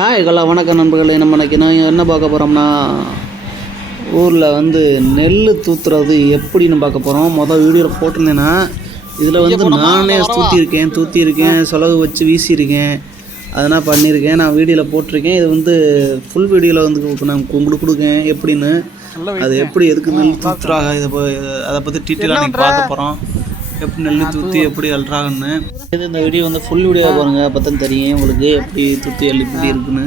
Hi கலா வணக்கம் நண்பர்களே. நம்ம இன்னைக்கு நான் என்ன பார்க்க போகிறோம்னா ஊரில் வந்து நெல் தூத்துறது எப்படின்னு பார்க்க போகிறோம் மொதல் வீடியோவில் போட்டிருந்தேன்னா இதில் வந்து நானே தூத்தியிருக்கேன் தூத்தியிருக்கேன் செலவு வச்சு வீசியிருக்கேன். அதெல்லாம் பண்ணியிருக்கேன். நான் வீடியோவில் போட்டிருக்கேன். இது வந்து ஃபுல் வீடியோவில் வந்து நான் உங்களுக்கு கொடுக்கேன். எப்படின்னு அது எப்படி எதுக்கு நெல் தூத்துறாங்க இதை அதை பற்றி டீட்டெயிலாக நீங்கள் பார்க்க போகிறோம் எப்படி நெல் தூத்தி எப்படி அல்றாங்கன்னு இது இந்த வீடியோ வந்து ஃபுல் வீடியோ பாருங்க. அப்போ தான் தெரியும் உங்களுக்கு எப்படி தூத்தி எள்ளி எப்படி இருக்குன்னு.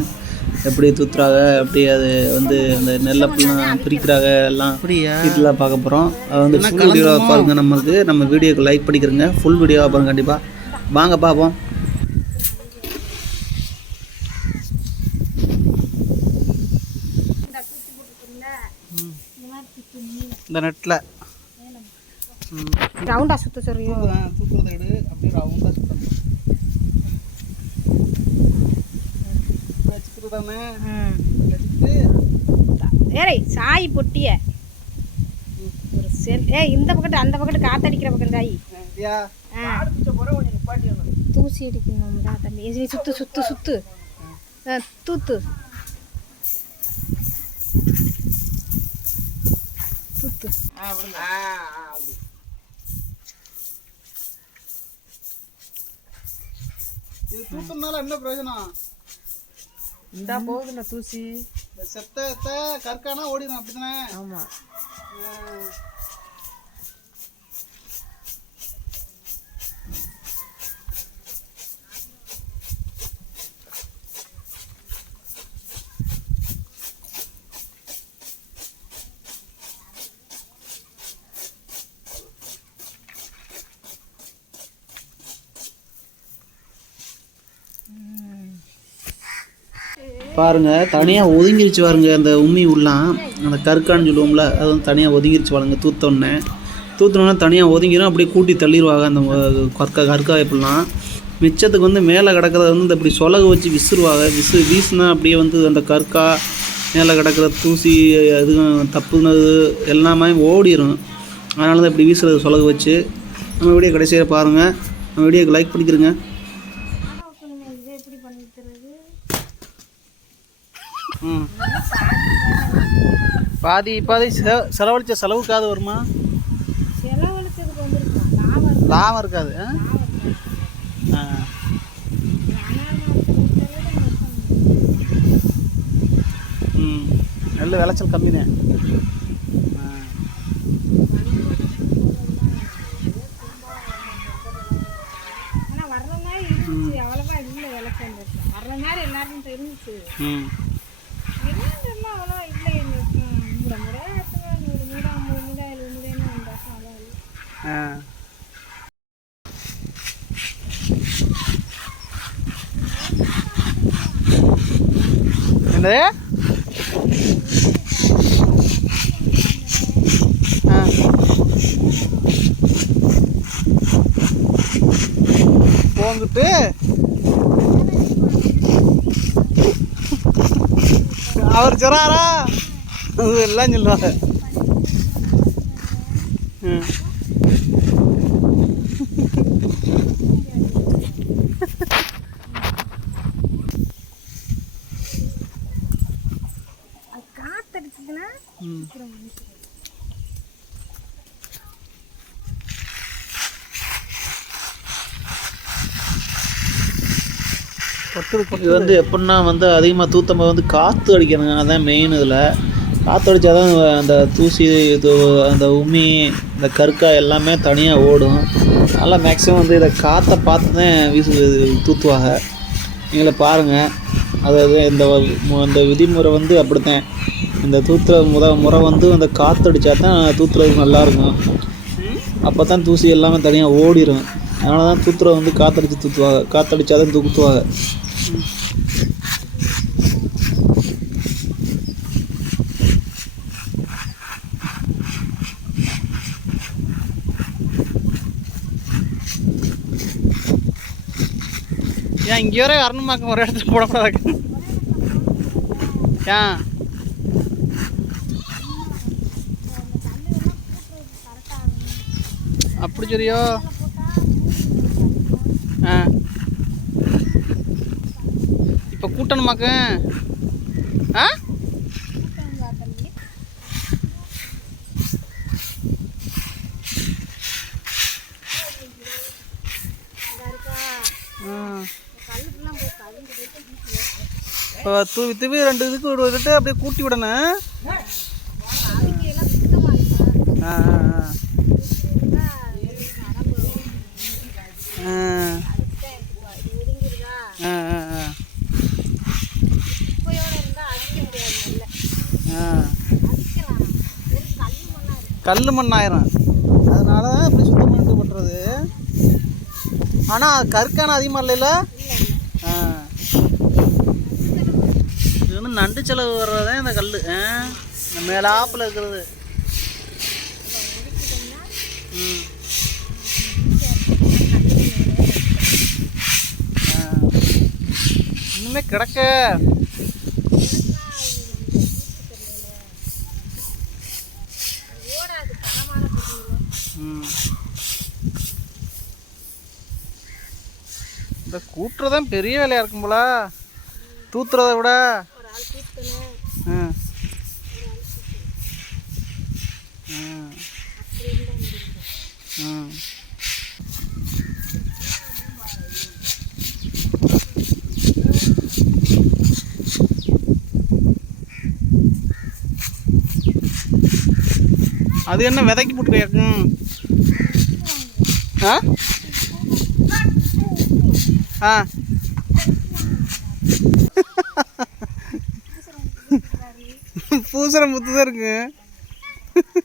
எப்படி தூத்துறாங்க எப்படி அது வந்து அந்த நெல்லப்பெல்லாம் பிரிக்கிறாங்க எல்லாம் டீட்டெயிலாக பார்க்க போகிறோம் அது வந்து ஃபுல் வீடியோவாக பாருங்க நமக்கு நம்ம வீடியோக்கு லைக் பண்ணிக்கிறோங்க. ஃபுல் வீடியோவாக பாருங்க கண்டிப்பாக வாங்க பார்ப்போம் இந்த நெட்டில் ரவுண்டா சுத்த சொல்றியோ தூக்குறத எடு அப்படியே ரவுண்டாக சுத்தணும். வச்சுக்கிறதானே வச்சுட்டு ஏய் சாய் பொட்டிய. ஒரு செல் ஏ இந்த பக்கத்து அந்த பக்கத்து காத்தடிக்கிற பக்கம் சாய் ஆ. தூசி அடிக்கணும்டா தம்பி. சுத்து சுத்து சுத்து. ஆ, தூத்து. தூத்து ஆ விடுங்க ஆ ஆ அப்படி இது தூக்கம்னால என்ன பிரயோஜனம்? இந்தா போகுதுல தூசி. இந்த செத்த கற்கானா ஓடிடும் அப்படிதானே ஆமா. பாருங்க தனியாக ஒதுங்கிருச்சு பாருங்க அந்த உம்மி உள்ளாம். அந்த கற்கான்னு சொல்லுவோம்ல அது வந்து தனியாக ஒதுங்கிருச்சு பாருங்க தூத்தோடனே தூத்தோடனே தனியாக ஒதுங்கிடும் அப்படியே கூட்டி தள்ளிடுவாங்க அந்த கற்கா கற்கா எப்படிலாம் மிச்சத்துக்கு வந்து மேலே கிடக்கிறத வந்து இந்த இப்படி சொலகு வச்சு விசிறுவாங்க விசு வீசுனா அப்படியே வந்து அந்த கற்கா மேலே கிடக்கிற தூசி எதுவும் தப்புனது எல்லாமே ஓடிடும் அதனால தான் இப்படி வீசுறது சொலகு வச்சு. நம்ம வீடியோ கடைசியாக பாருங்கள் நம்ம வீடியோக்கு லைக் பண்ணிக்கிறேங்க ம் பாதி பாதி செலவழிச்ச செலவுக்காவது வருமா? லாபம் இருக்காது. ம் நெல் விளைச்சல் கம்மி தான் வர்ற மாதிரி இருந்துச்சு. அவ்வளவா இல்லை விளக்கம் வர்ற மாதிரி எல்லாரும் இருந்துச்சு ஆ. என்னது? ஆ. போங்கிட்டு அவர் சொன்னாரா? எல்லாம் சொல்லுவாங்க ம் இது வந்து எப்படின்னா வந்து அதிகமாக தூத்தம்ப வந்து காற்று அடிக்கணுங்க அதான் மெயின் இதில். காற்றடிச்சா தான் அந்த தூசி இது அந்த உமி இந்த கற்காய் எல்லாமே தனியாக ஓடும். நல்லா மேக்ஸிமம் வந்து இதை காற்றை பார்த்து தான் வீசு தூத்துவாங்க நீங்களே பாருங்கள் அதாவது இந்த இந்த விதிமுறை வந்து அப்படித்தான். இந்த தூத்துற முத முறை வந்து அந்த காற்றடிச்சா தான் தூத்துறது நல்லாயிருக்கும். அப்போ தான் தூசி எல்லாமே தனியாக ஓடிடும் அதனால தான் தூத்துறது வந்து காற்றடிச்சு தூத்துவாங்க காற்றடிச்சா தான் தூத்துவாங்க ஏன் இங்கே வரை வரணுமாக்க ஒரு இடத்துல போடக்கூடாது ஏன் அப்படி சொல்லியோ ஆ இப்போ கூட்டணுமாக்கு கூட்டணுமாக்க ஆ இப்போ தூவி தூவி ரெண்டு இதுக்கு விட்டுட்டு அப்படியே கூட்டி விடணும் ஆ கல் மண்ணாயிரும். அதனால் இப்படி சுத்தம் பண்ணிட்டு பண்ணுறது ஆனால் கற்கான அதிகமாக இல்லைல்ல இல்லை இல்லை ஆ நண்டு செலவு வர்றது தான் இந்த கல் ஆ இந்த மேலாப்பில் இருக்கிறது. ம். இன்னுமே கிடக்க. இந்த கூட்டுறதான் பெரிய வேலையாக இருக்கும் போல. தூத்துறதை விட ஒரு ஆள் கூட்டணும் ஆ ஆ அப்படி இருந்தால் முடியும் ம் அது என்ன விதைக்கு போட்டு கேட்கும் ஆ? ஆ. பூசண முத்து தான் இருக்கு.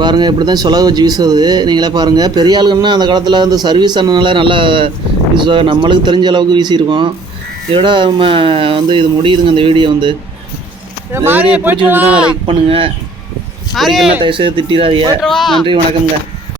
பாருங்க இப்படி தான் சொலக வச்சு வீசுறது. நீங்களே பாருங்க பெரிய ஆளுங்கன்னா அந்த காலத்தில் வந்து சர்வீஸ் ஆனதுனால நல்லா வீசுவாங்க நம்மளுக்கு தெரிஞ்ச அளவுக்கு வீசியிருக்கோம். இதோட நம்ம வந்து இது முடியுதுங்க இந்த வீடியோ வந்து. வீடியோ பிடிச்சிருந்தா லைக் பண்ணுங்க. பிடிக்கலன்னா தயவு செய்து திட்டிடாதீங்க நன்றி வணக்கம்ங்க.